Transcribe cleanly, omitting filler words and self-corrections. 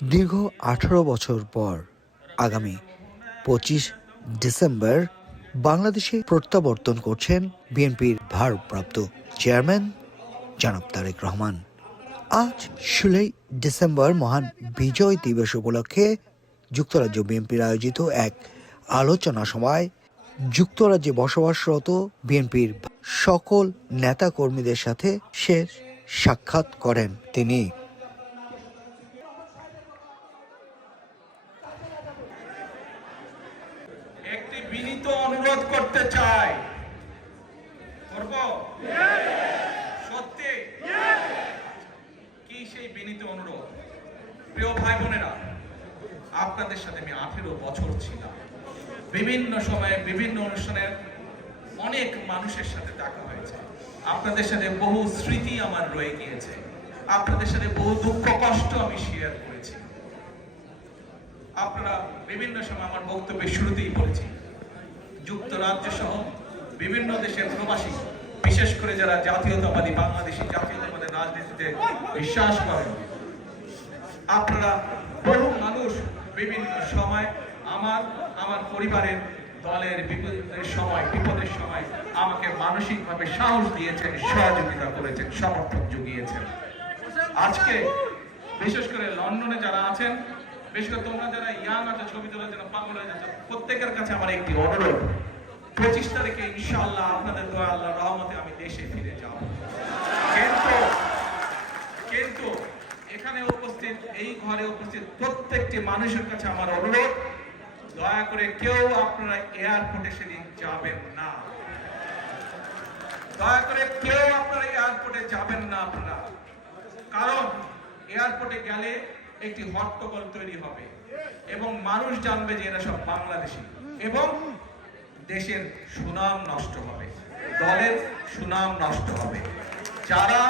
দীর্ঘ 18 বছর পর আগামী 25 ডিসেম্বর বাংলাদেশে প্রত্যাবর্তন করছেন বিএনপির ভারপ্রাপ্ত চেয়ারম্যান জনাব তারেক রহমান। আজ 16 ডিসেম্বর মহান বিজয় দিবস উপলক্ষে যুক্তরাজ্য বিএনপির আয়োজিত এক আলোচনা সভায় যুক্তরাজ্যে বসবাসরত বিএনপির সকল নেতাকর্মীদের সাথে শেষ সাক্ষাৎ করেন তিনি। একটি বিনীত অনুরোধ করতে চাই, করব সত্যি কি সেই বিনীত অনুরোধ? প্রিয় ভাই বোনেরা, আপনাদের সাথে আমি 18 বছর ছিলাম। বিভিন্ন সময়ে বিভিন্ন অনুষ্ঠানে অনেক মানুষের সাথে দেখা হয়েছে। আপনাদের সাথে বহু স্মৃতি আমার রয়ে গিয়েছে। আপনাদের সাথে বহু দুঃখ কষ্ট আমি শেয়ার করেছি। আপনারা বিভিন্ন সময় আমার বক্তব্যের শুরুতেই বলেছি, যুক্তরাজ্য সহ বিভিন্ন দেশের প্রবাসী, বিশেষ করে যারা জাতীয়তাবাদী বাংলাদেশি জাতীয়তাবাদের রাজনীতিতে বিশ্বাস করেন, আপনারা বহু মানুষ বিভিন্ন সময় আমার পরিবারের দলের বিপদের সময় আমাকে মানসিকভাবে সাহস দিয়েছেন, সহযোগিতা করেছেন, সমর্থন জুগিয়েছেন। আজকে বিশেষ করে লন্ডনে যারা আছেন, বিশেষ করে তোমরা যারা ইয়াং আছো, ছবি তোলার জন্য পাগল হয়ে যাচ্ছ, প্রত্যেকের কাছে আমার একটি অনুরোধ, 25 তারিখে ইনশাআল্লাহ আপনাদের দোয়া আল্লাহর রহমতে আমি দেশে ফিরে যাব। কিন্তু এখানে উপস্থিত, এই ঘরে উপস্থিত প্রত্যেকটি মানুষের কাছে আমার অনুরোধ, দয়া করে কেউ আপনারা এয়ারপোর্টে সেদিন যাবেন না। দয়া করে কেউ আপনারা এয়ারপোর্টে যাবেন না আপনারা, কারণ এয়ারপোর্টে গেলে একটি হট্টগোল তৈরি হবে এবং মানুষ জানবে যে এরা সব বাংলাদেশি, এবং দেশের সুনাম নষ্ট হবে, দলের সুনাম নষ্ট হবে। যারা